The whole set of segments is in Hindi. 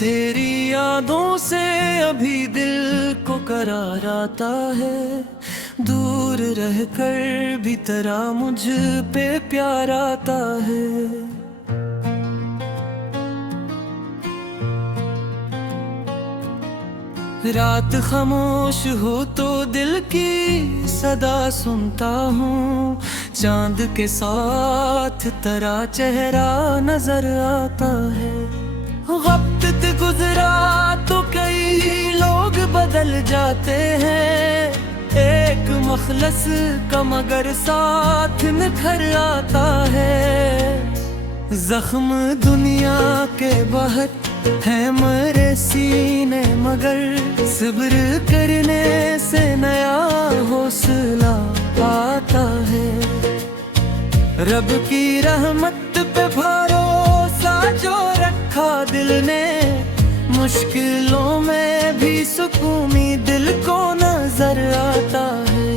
तेरी यादों से अभी दिल को करार आता है। दूर रहकर भी तेरा मुझ पे प्यार आता है। रात खामोश हो तो दिल की सदा सुनता हूँ। चांद के साथ तेरा चेहरा नजर आता है। वक्त गुजरा तो कई लोग बदल जाते हैं। एक मखलस का मगर साथ निखर आता है। जख्म दुनिया के बहुत है मेरे सीने, मगर सब्र करने से नया हौसला आता है। रब की रहमत पे भरोसा जो रखा दिल ने, मुश्किलों में भी सुकूनी दिल को नजर आता है।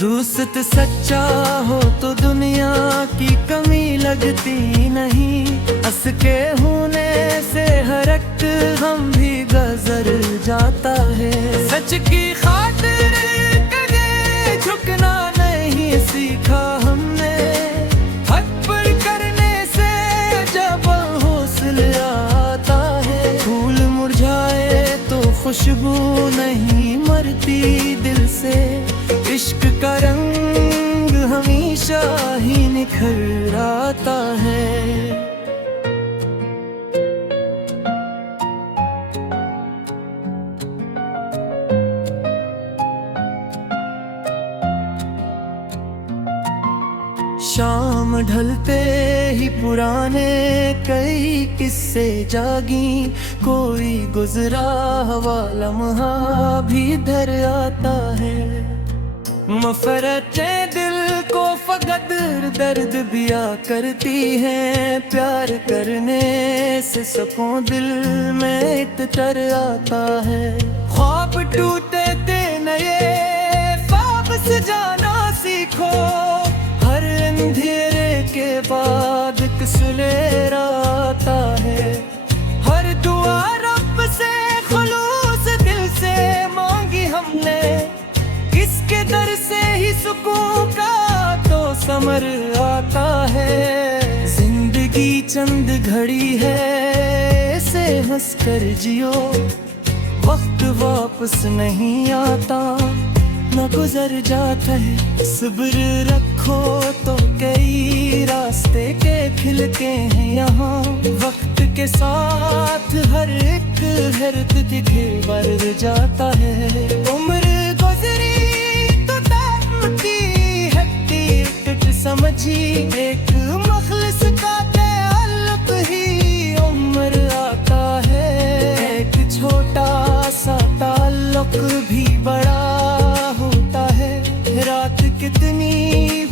दोस्त सच्चा हो तो दुनिया की कमी लगती नहीं। हंस के होने से हर एक हम भी गुजर जाता है। सच की खातिर कदे झुकना नहीं सीखा हमने। हक पर करने से जब हौसला आता है। फूल मुरझाए तो खुशबू नहीं मरती दिल से। इश्क का रंग हमेशा ही निखर आता है। शाम ढलते ही पुराने कई किस्से जागी। कोई गुजरा हुआ लम्हा भी धर आता है। मफरते दिल को फकत दर्द दिया करती है। प्यार करने से सबको दिल में इतर आता है। ख्वाब टूटे थे नए ख्वाब सजाना सीखो। हर अंधेरे के बाद एक सुलेरा आता है। हर दुआ रब से खुलूस दिल से मांगी हमने। इसके दर से ही सुकून का तो समर आता है। जिंदगी चंद घड़ी है, इसे हंस कर जियो। वक्त वापस नहीं आता, न गुजर जाता है। सब्र रखो तो कई रास्ते के खिलते हैं यहाँ। वक्त के साथ हर एक हरत दिखे बढ़ जाता है। उम्र समझी एक मखलस का ताल्लुक ही उम्र आता है। एक छोटा सा ताल्लुक भी बड़ा होता है। रात कितनी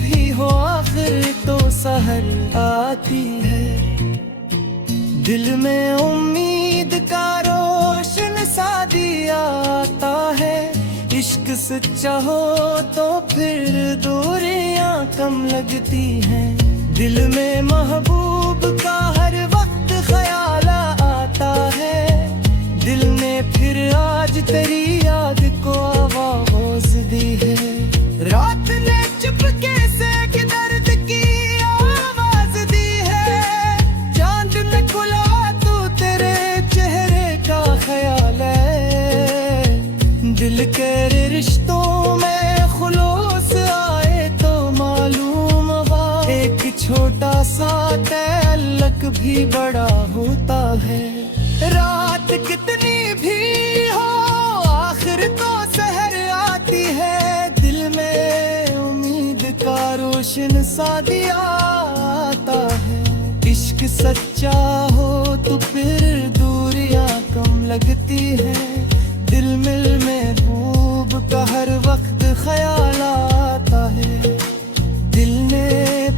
भी हो आखिर तो सहर आती है। दिल में उम्मीद का रोशन सा दिया आता है। इश्क सच्चा हो तो फिर दूरियां कम लगती हैं। दिल में महबूब का हर वक्त ख्याल आता है। दिल ने फिर आज तेरी याद को आवाज दी है। रात ने चुपके से कि दर्द की आवाज दी है। चांद ने खुला तो तेरे चेहरे का ख्याल है। दिल के रिश्तों में खुलूस आए तो मालूम हुआ। एक छोटा सा ताल्लुक भी बड़ा होता है। रात कितनी भी हो आखिर तो सहर आती है। दिल में उम्मीद का रोशन सा दिया आता है। इश्क सच्चा हो तो फिर दूरियां कम लगती है। दिल मिल में खूब का हर वक्त ख्याल आता है। दिल ने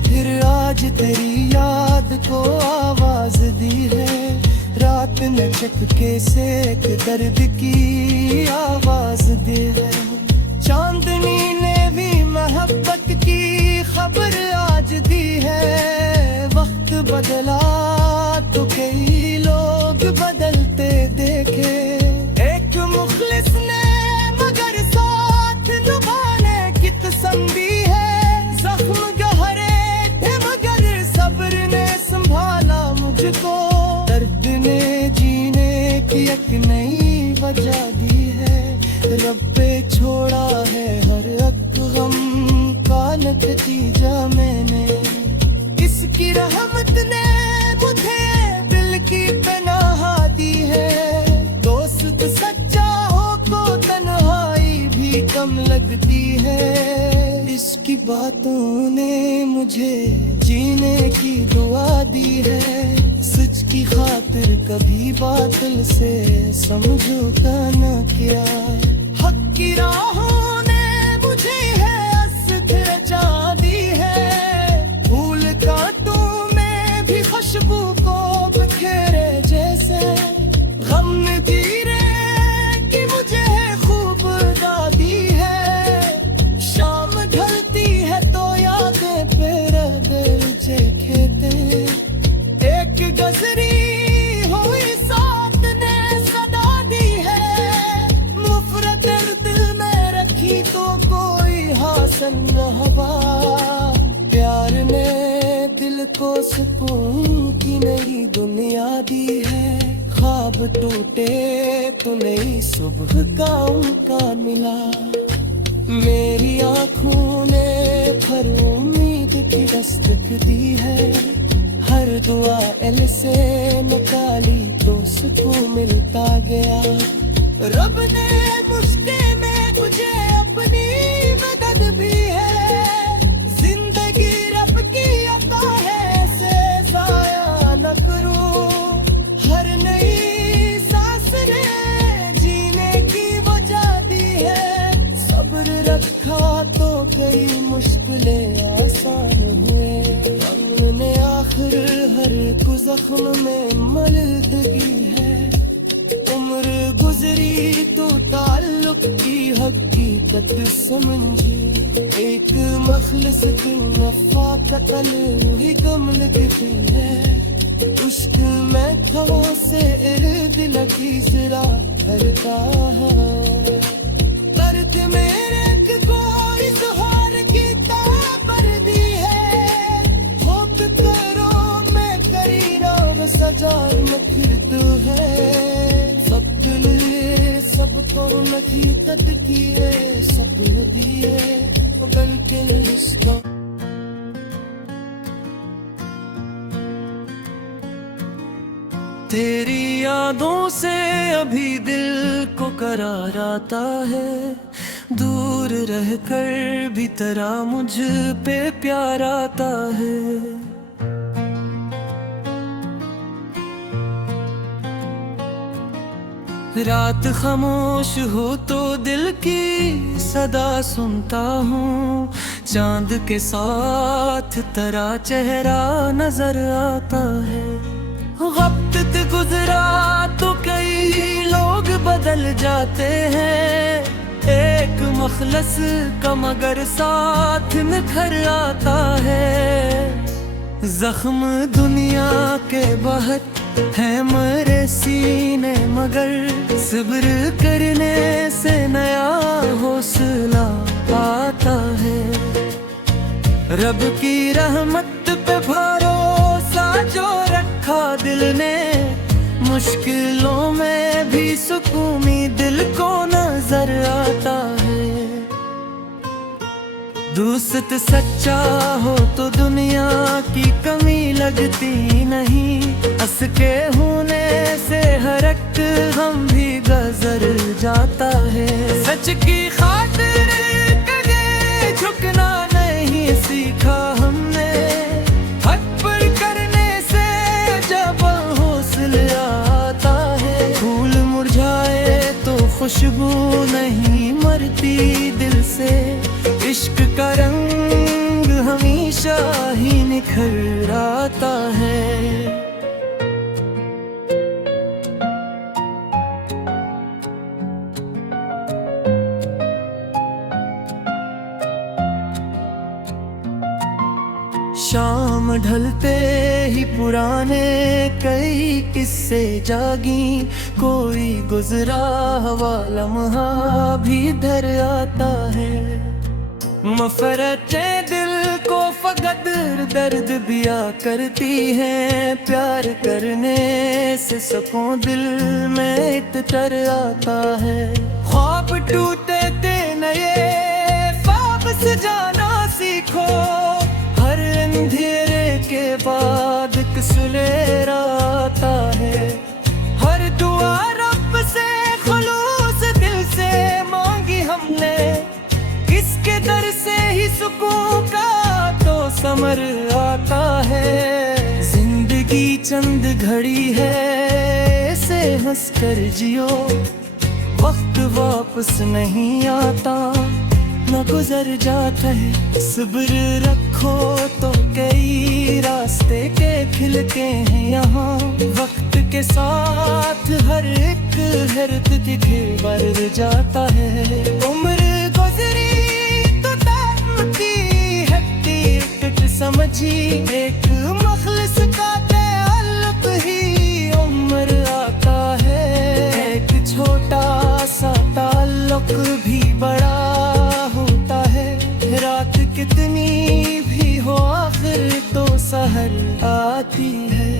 फिर आज तेरी याद को आवाज दी है। रात ने चकके से एक दर्द की आवाज दी है। चांदनी ने भी मोहब्बत की खबर आज दी है। वक्त बदला तो कई नतीजा मैंने, इसकी रहमत ने मुझे दिल की पनाह दी है। दोस्त सच्चा हो तो तन्हाई भी कम लगती है। इसकी बातों ने मुझे जीने की दुआ दी है। सच की खातिर कभी बातिल से समझौता न किया। हक की राहों ने मुझे है असद रचा दी है। फूल कांटों में भी खुशबू को बिखेरे जैसे, गम नदीरे की मुझे है खूब दादी है। शाम ढलती है तो यादें पेरा दिल चे खेते। एक गजरी हुई साथ ने सदा दी है। मुफरत दिल में रखी तो कोई हासिल न हवा। प्यार ने दिल को सुकून की नई दुनिया दी है। ख्वाब टूटे तो नई सुबह का उनका मिला। मेरी आँखों ने हर उम्मीद की दस्तक दी है। हर दुआ एल से निकाली तो सुकून मिलता गया। रब ने मुश्किल में तुझे अपनी मदद भी है। जिंदगी रब की अता है से जाया न करो। हर नई सांस ने जीने की वजह दी है। सब्र रखा तो कई मुश्किलें आसान हुए। हमने आखिर हर जख्म में मलदगी है। उम्र गुजरी तो ताल्लुक की हकीकत समझी। एक मखलस की वफा का तल ही गम लगती है। उश्क में खवों से इर्द लगी जरा भरता है। दर्द मेरे को इज़हार की ताबर दी है। होप करो मैं करीरा व सजा नखिरत है। सब दिल सबको नखी तद किए सपन दिए गल के रिश्तों। तेरी यादों से अभी दिल को करार आता है। दूर रहकर भी तेरा मुझ पे प्यार आता है। रात खामोश हो तो दिल की सदा सुनता हूँ। चांद के साथ तेरा चेहरा नजर आता है। वक्त गुजरा तो कई लोग बदल जाते हैं। एक मखलस का मगर साथ निखर आता है। जख्म दुनिया के बहुत है मेरे सीने मगर सब्र करने से नया हौसला आता है। रब की रहमत पे भरोसा जो रखा दिल ने, मुश्किलों में भी सुकूनी दिल को नजर आता है। दोस्त सच्चा हो तो दुनिया की कमी लगती नहीं। हंस के होने से हर एक गम भी गुजर जाता है। सच की खातिर कभी झुकना नहीं सीखा हमने। हक पर करने से जब हौसला आता है। फूल मुरझाए तो खुशबू नहीं मरती दिल से। इश्क का रंग हमेशा ही निखर आता है। शाम ढलते ही पुराने कई किस्से जागी। कोई गुजरा हुआ लम्हा भी धर आता है। मफरते दिल को फकत दर्द दिया करती है। प्यार करने से सुकून दिल में इतर आता है। ख्वाब टूटे थे नए ख्वाब सजाना सीखो। सुकून का तो समर आता है। जिंदगी चंद घड़ी है, इसे हंस कर जियो, वक्त वापस नहीं आता, न गुजर जाता है। सब्र रखो तो कई रास्ते के खिलते हैं यहाँ, वक्त के साथ हर एक हरत दिखे बढ़ जाता है। उम्र गुजरी तो ताकती है टिकट समझी, एक मखलिस का ताल्लुक ही उम्र आता है। एक छोटा सा ताल्लुक भी बड़ा होता है, रात कितनी भी हो आखिर तो सहर आती है।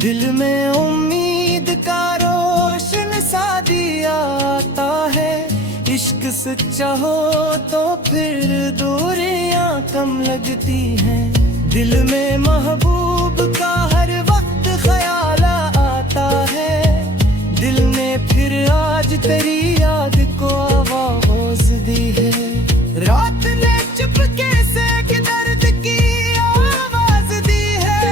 दिल में उम्मीद का रोशन सा दिया आता है, इश्क सच्चा हो तो फिर दूरियां कम लगती हैं। दिल में महबूब का हर वक्त ख्याल आता है, दिल ने फिर आज तेरी याद को आवाज़ दी है। रात ने चुपके से एक दर्द की आवाज दी है,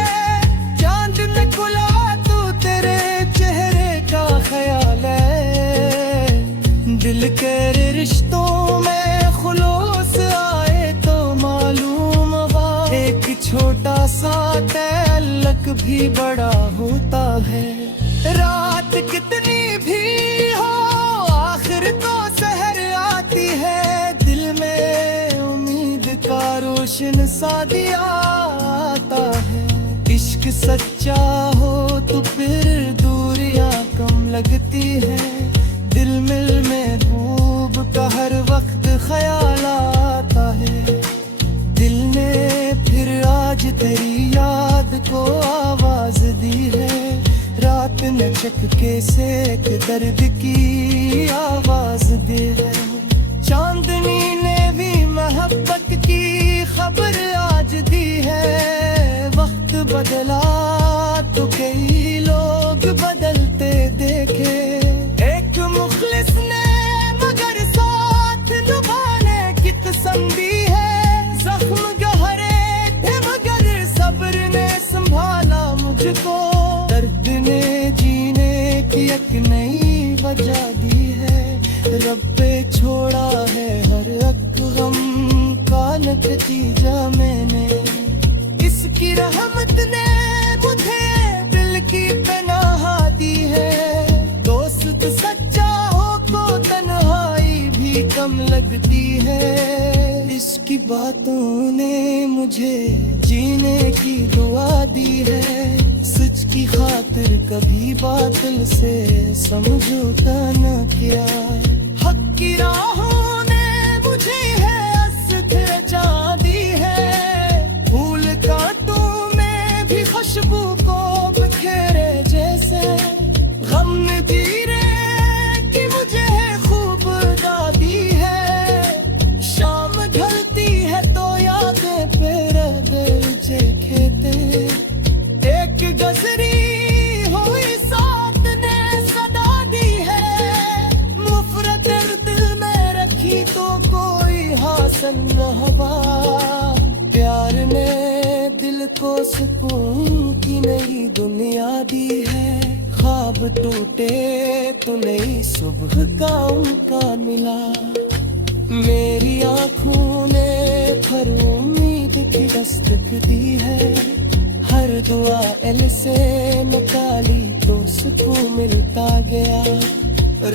चांद ने खुला तो तेरे चेहरे का ख्याल है। दिल के रिश्तों में खुलूस आए तो मालूम हुआ, एक छोटा सा ताल्लुक भी बड़ा होता है। रात कितनी भी हो आखिर तो सहर आती है, दिल में उम्मीद का रोशन सा दिया आता है। इश्क सच्चा हो तो फिर दूरियां कम लगती है, दिल मिल में खूब का हर वक्त ख्याल आता है। दिल ने फिर आज तेरी याद को आवाज दी है, रात ने चकके से एक दर्द की आवाज दी है। चांदनी ने भी मोहब्बत की खबर आज दी है, वक्त बदला तो कई लोग बदलते देखे। एक मुखलिस ने मगर साथ निभाने की कसम दी है, जख्म गहरे थे मगर सब्र ने संभाला मुझको। दर्द ने जीने की एक नई वजह दी है, रब पे छोड़ा है हर एक गम का नतीजा मैंने। इसकी रहमत ने मुझे दिल की पनाह दी है, दोस्त सच्चा हो तो तन्हाई भी कम लगती है। इसकी बातों ने मुझे जीने की दुआ दी है, सच की खातिर कभी बातिल से समझौता न किया। हक की राहों ने मुझे है अज़्ज़त जा दी है, फूल कांटों में भी खुशबू को बिखेरे जैसे। गम ने जीरे की मुझे है खूब दादी है, शाम ढलती है तो यादें पेरे दिल खेते। एक गजरी हुई साथ ने सदा दी है, मुफरत दिल में रखी तो कोई हासिल न हवा। प्यार ने दिल को सुकून की नई दुनिया दी है, ख्वाब टूटे तो नई सुबह का उनका मिला। मेरी आँखों ने हर उम्मीद की दस्तक दी है, हर दुआ एल से निकाली तो सुकून मिलता गया।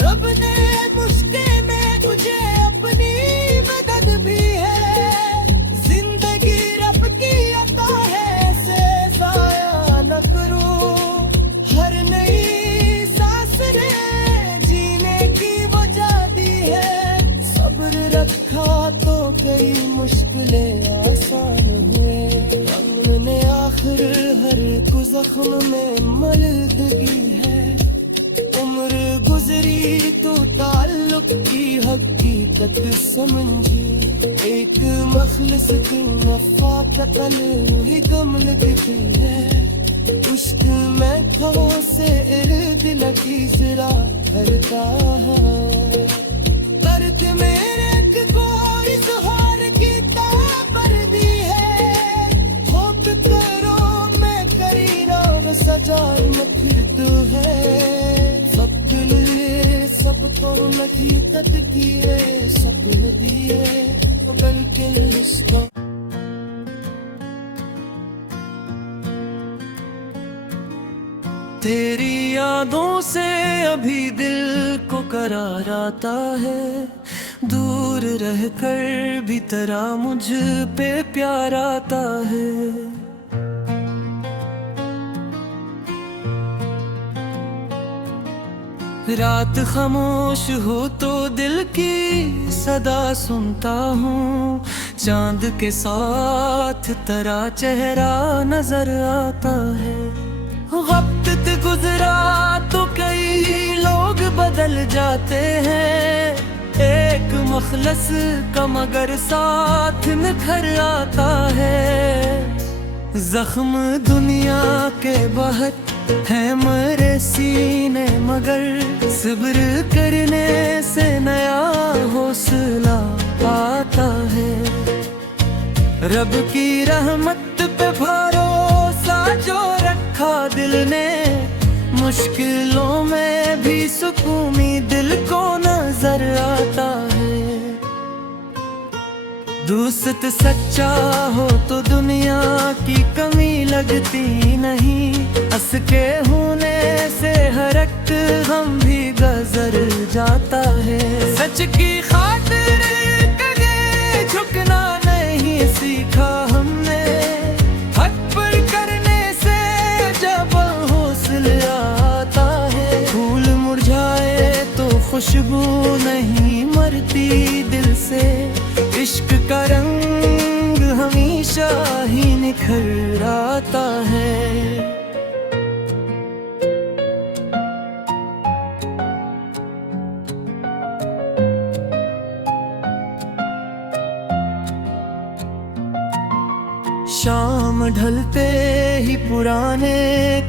रब ने मुश्किल में तुझे अपनी मदद भी है, जिंदगी रब की अता है से जाया न करो। हर नई सांस ने जीने की वजह दी है, सब्र रखा तो कई मुश्किलें आसान हुए। हमने आखिर हर को जख्म में मलदगी है, उम्र गुजरी तो ताल्लुक की हकीकत समझी। एक मखलिस की वफा का कल ही गम लगती है, उश्क में खो से इर्द लगी जरा भरता है। दर्द मेरे को इजहार जाए न फिर तू है सब दिल सबको नहीं तट किए सपन दिए बल के रिश्तों तेरी यादों से अभी दिल को करार आता है दूर रहकर भी तेरा मुझ पे प्यार आता है रात खामोश हो तो दिल की सदा सुनता हूँ चांद के साथ तेरा चेहरा नजर आता है वक्त गुजरा तो कई लोग बदल जाते हैं एक मखलस का मगर साथ निखर आता है जख्म दुनिया के बहुत है मेरे सीने मगर सब्र करने से नया हौसला आता है रब की रहमत पे भरोसा जो रखा दिल ने मुश्किलों में भी सुकूनी दिल को नजर आता है दोस्त सच्चा हो तो दुनिया की कमी लगती नहीं हंस के होने से हर एक गम भी गुजर जाता है सच की खातिर कभी झुकना नहीं सीखा हमने हक पर करने से जब हौसला आता है फूल मुरझाए तो खुशबू नहीं मरती दिल से इश्क का रंग हमेशा ही निखर आता है शाम ढलते ही पुराने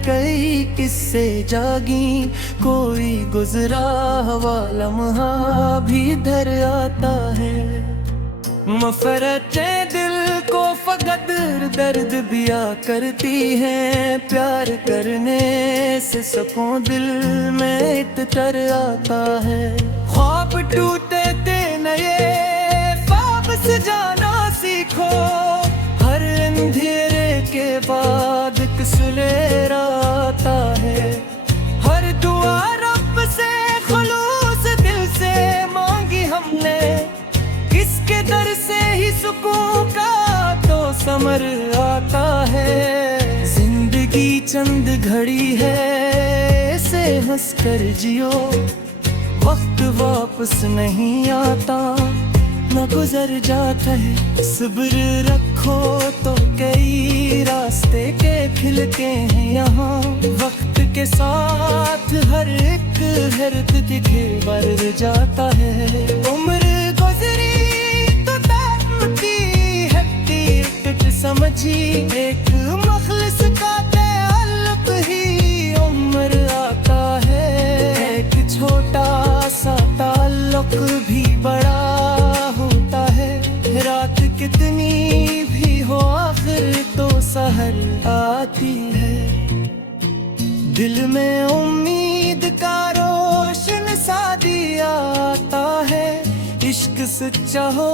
कई किस्से जागी कोई गुजरा हुआ लम्हा भी धर आता है मफरते दिल को फकत दर्द दिया करती है प्यार करने से सकूं दिल में इतर आता है ख्वाब टूटे थे नए ख्वाब सजाना सीखो हर अंधेरे के बाद एक सुलेरा आता है हर दुआ रब से खुलूस दिल से मांगी हमने इसके दर से ही सुकून का तो समर आता है जिंदगी चंद घड़ी है इसे हंस कर जियो वक्त वापस नहीं आता न गुजर जाता है सब्र रखो तो कई रास्ते के खिलते हैं यहाँ वक्त के साथ हर एक हरत दिखे बढ़ जाता है उम्र गुजरी समझी एक मखलस का ताल्लुक ही उम्र आता है एक छोटा सा ताल्लुक भी बड़ा होता है रात कितनी भी हो आखिर तो सहर आती है दिल में उम्मीद का रोशन सा दिया आता है इश्क सच्चा हो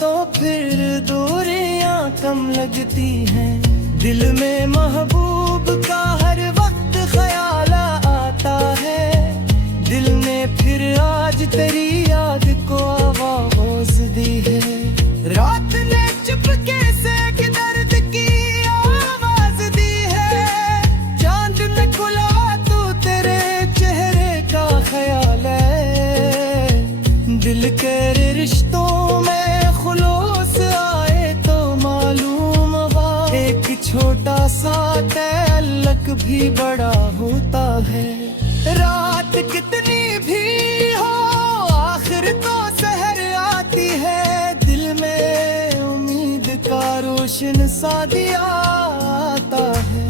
तो फिर दूरियां कम लगती हैं दिल में महबूब का हर वक्त ख्याल आता है दिल ने फिर आज तेरी याद को आवाज दी है रात ने चुपके से दर्द की आवाज दी है चांद ने खुला तो तेरे चेहरे का ख्याल है दिल के रिश्तों में खुलूस आए तो मालूम हुआ एक छोटा सा ताल्लुक भी बड़ा होता है रात कितनी भी हो आखिर तो सहर आती है दिल में उम्मीद का रोशन सा दिया आता है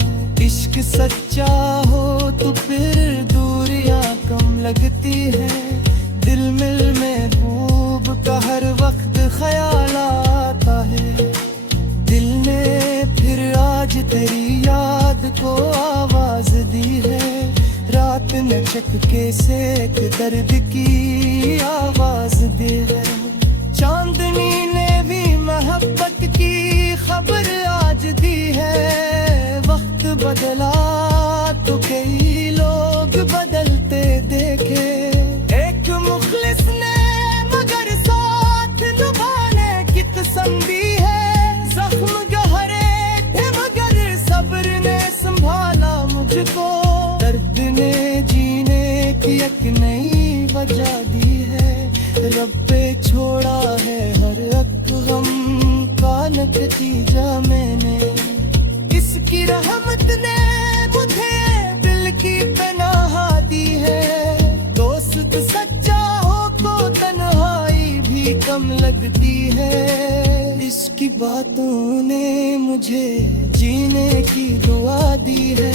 इश्क सच्चा हो तो फिर दूरियां कम लगती है दिल मिल महबूब का हर वक्त ख्याल आता है दिल ने फिर आज तेरी याद को आवाज दी चटके से एक दर्द की आवाज दे है। चांदनी ने भी मोहब्बत की खबर आज दी है। वक्त बदला तो कई लोग बदलते देखे। एक मुखलिस ने मगर साथ निभाने की कसम दी है। जख्म गहरे थे मगर सब्र ने संभाला मुझको। दर्द ने जीने की एक नई वजह दी है। रब पे छोड़ा है हर एक गम का नतीजा मैंने। इसकी रहमत ने मुझे दिल की पनाह दी है। दोस्त सच्चा हो तो तन्हाई भी कम लगती है। इसकी बातों ने मुझे जीने की दुआ दी है।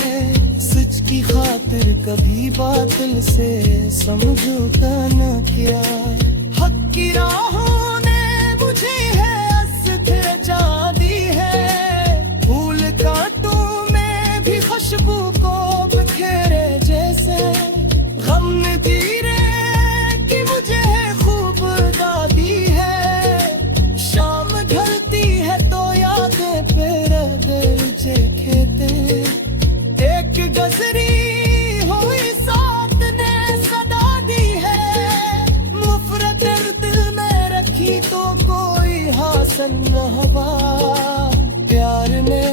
सच की खातिर कभी बातिल से समझौता न किया। हक की राहों ने मुझे है अस्थिरता दी है। फूल कांटों में भी खुशबू को बिखेरे जैसे। गम ने धीरे की मुझे है खूब दादी है। शाम ढलती है तो यादें तेरा दिल खेते। एक गजरी हुई साथ ने सदा दी है। मुफरत दिल में रखी तो कोई हासिल न हवा। प्यार ने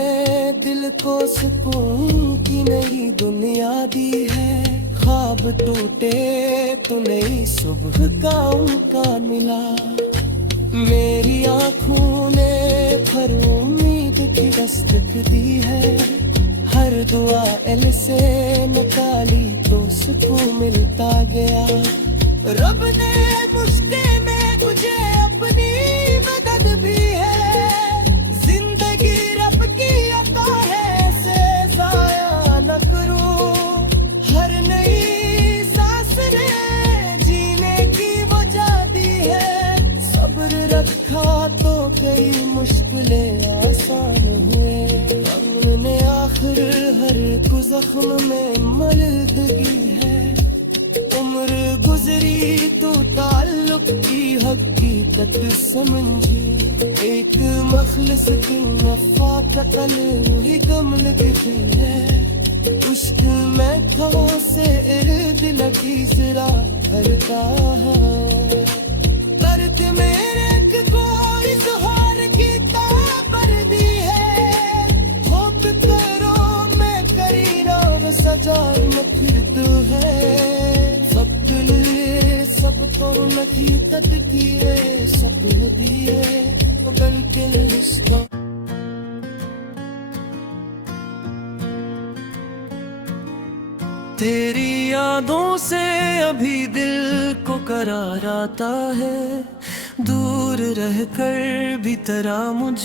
दिल को सुकून की नई दुनिया दी है। ख्वाब टूटे तो नई सुबह का उनका मिला। मेरी आँखों ने हर उम्मीद की दस्तक दी है। हर दुआ एल से निकाली तो सुकून मिलता गया। रब ने मुश्किल में तुझे अपनी मदद भी है। जिंदगी रब की अता है से जाया न करूं। हर नई सांस ने जीने की वजह दी है। सब्र रखा तो कई मुश्किलें आसान हुए। हमने आखिर हर को जख्म में मलदगी है। उम्र गुजरी तो ताल्लुक की हकीकत समझी। एक मखलिस की वफा का कल वही गम लगती है। उश्क में खो से दिल की जरा भरता है। दर्द मेरे को इजहार की ताबर दी है। होप करो मैं करीरा सजा न फिर तू है। सब दिल सबको नखी तद किए सपन दिए बदल के रिश्ता। तेरी यादों से अभी दिल को करार आता है। दूर रहकर भी तेरा मुझ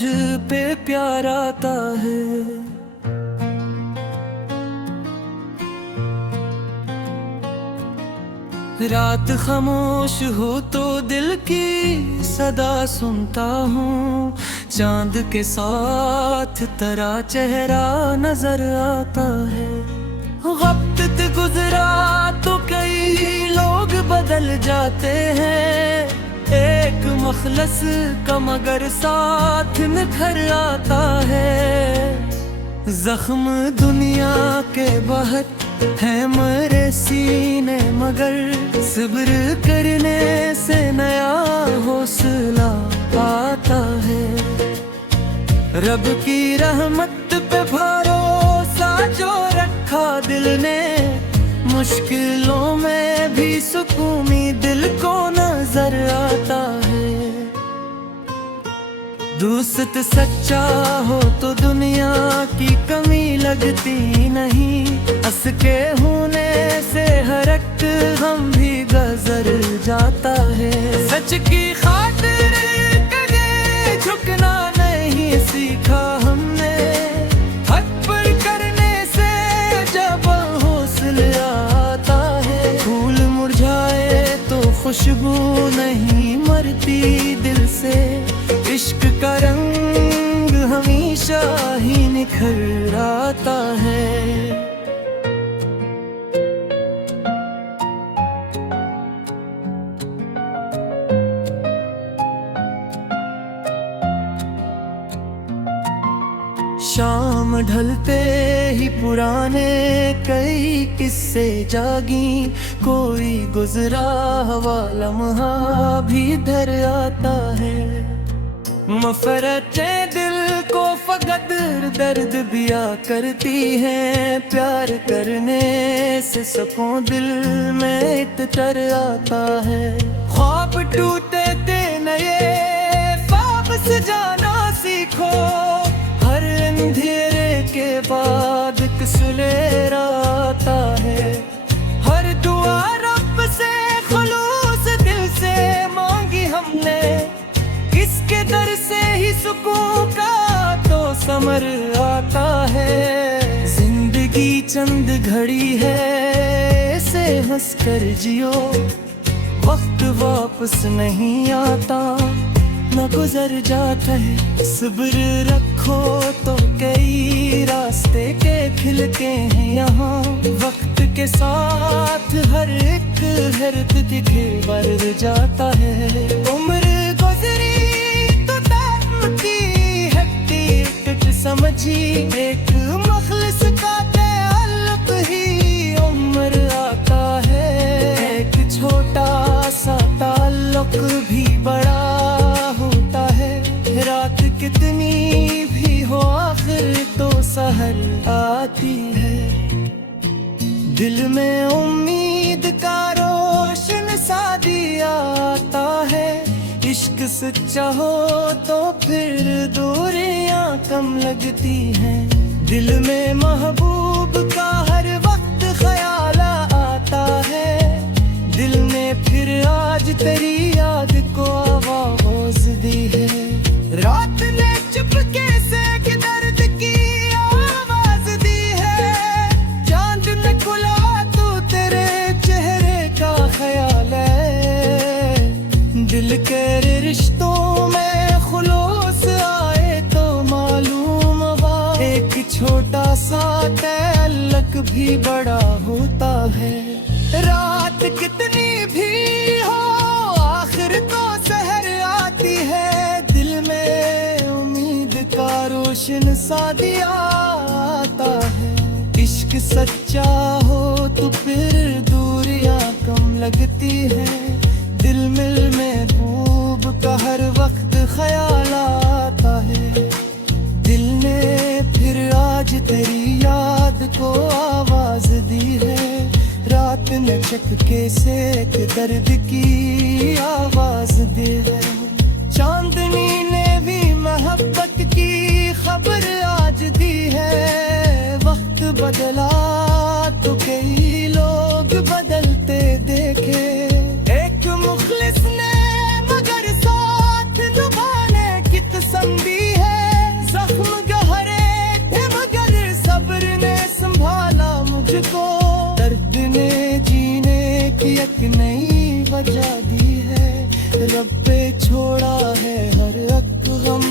पे प्यार आता है। रात खामोश हो तो दिल की सदा सुनता हूँ। चांद के साथ तेरा चेहरा नजर आता है। वक्त गुजरा तो कई लोग बदल जाते हैं। एक मखलस का मगर साथ निखर आता है। जख्म दुनिया के बहुत है मेरे सीने मगर सब्र करने से नया हौसला आता है। रब की रहमत पे भरोसा जो रखा दिल ने। मुश्किलों में भी सुकूनी दिल को नजर आता है। दोस्त सच्चा हो तो दुनिया की कमी लगती नहीं। हंस के होने से हर एक गम भी गुजर जाता है। सच की खातिर कभी झुकना नहीं सीखा हमने। हक पर करने से जब हौसला आता है। फूल मुरझाए तो खुशबू नहीं मरती दिल से। इश्क का रंग हमेशा ही निखर आता है। शाम ढलते ही पुराने कई किस्से जागी, कोई गुजरा हुआ लम्हा भी धर आता है। मफरते दिल को फकदर दर्द दिया करती है, प्यार करने से सुकून दिल में इतर आता है। ख्वाब टूटे थे नए ख्वाब सजाना सीखो, हर अंधेरे के बाद एक सुलेरा आता है। हर दुआ रब से खुलूस दिल से मांगी हमने, इसके दर से ही सुकून का तो समर आता है। जिंदगी चंद घड़ी है, इसे हंस कर जियो, वक्त वापस नहीं आता न गुजर जाता है। सब्र रखो तो कई रास्ते के खिलते हैं यहाँ, वक्त के साथ हर एक हर्द दिखे बढ़ जाता है। उम्र गुजरी तो टाइम की है टिकट समझी, एक मखलिस का ताल्लुक ही उम्र आता है। एक छोटा सा ताल्लुक भी बड़ा होता है, रात कितनी भी हो आखिर तो सहर आती है। दिल में उम्मीद का रोशन सा दिया आता है, इश्क सच्चा हो तो फिर दूरियां कम लगती हैं। दिल में महबूब का हर वक्त ख्याल आता है, दिल ने फिर आज तेरी याद को आवाज़ दी है। रात ने चुपके से कि दर्द की आवाज दी है, चांद ने खुला तो तेरे चेहरे का ख्याल है। दिल के रिश्तों में खुलूस आए तो मालूम हुआ, एक छोटा सा ताल्लुक भी बड़ा होता है। रात कितनी भी हो आखिर तो सहर आती है, दिल में उम्मीद का रोशन सा दिया आता है। इश्क सच्चा हो तो फिर दूरियां कम लगती है, दिल मिल में खूब का हर वक्त ख्याल आता है। दिल ने फिर आज तेरी याद को आवाज दी है, रात ने चकके से एक दर्द की आवाज दी है। चांदनी ने भी मोहब्बत की खबर आज दी है, वक्त बदला तो कई लोग बदलते देखे। एक मुखलिस ने मगर साथ निभाने की कसम दी है, जख्म गहरे थे मगर सब्र ने संभाला मुझको। दर्द ने जीने की एक नई वजह दी है, रब पे छोड़ा है हर एक गम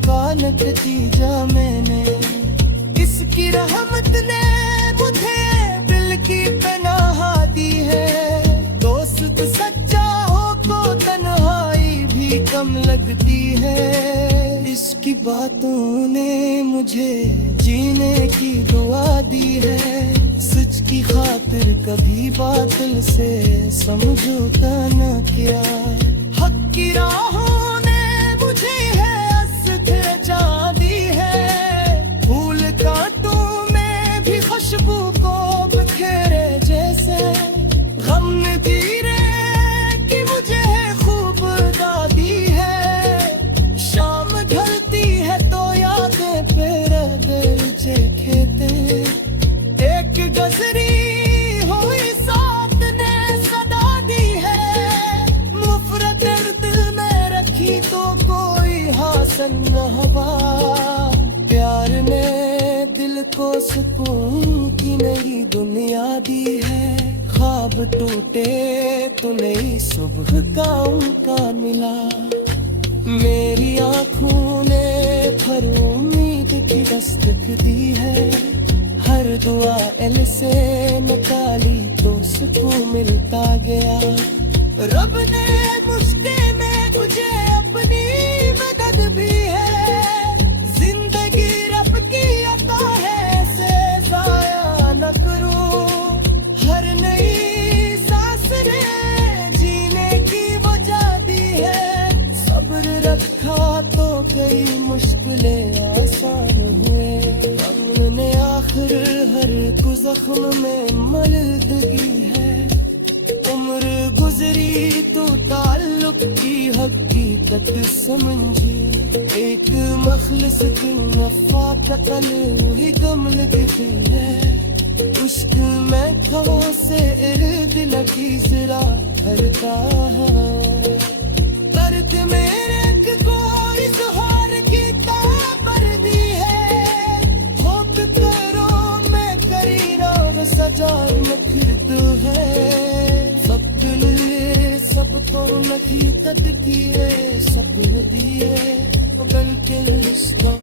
का नतीजा मैंने। इसकी रहमत ने मुझे दिल की पनाह दी है, दोस्त सच्चा हो तो तन्हाई भी कम लगती है। इसकी बातों ने मुझे जीने की दुआ दी है, सच की खातिर कभी बातिल से समझौता न किया। हक की राहों ने मुझे है इज्जत जा दी है, फूल कांटों में भी खुशबू को बिखेरे जैसे। गम ने धीरे की मुझे है खूब दादी है, शाम ढलती है तो यादें तेरे दिल खेते। एक गजरी हुई साथ ने सदा दी है, मुफरत दिल में रखी तो कोई हासिल न हवा। प्यार ने दिल को सुकून की नई दुनिया दी है, ख्वाब टूटे तो नई सुबह का उनका मिला। मेरी आँखों ने हर उम्मीद की दस्तक दी है, हर दुआ एल से निकाली तो सुकून मिलता गया। रब ने मुश्किल में तुझे अपनी मदद भी है, जिंदगी रब की मुश्किलें आसान हुए। हमने आखिर हर को जख्म में मलदगी है। उम्र गुजरी तो ताल्लुक की हकीकत समझी। एक मखलिस की नफात कल वही गम लगती है। इश्क में खवों से दिल की जरा भरता है। दर्द मेरे को इजहार की ताबर दी है। होक करो मैं करी राम सजा नखिरत है। सब दिल सबको नखी तद किए सब दिए बल के रिश्तों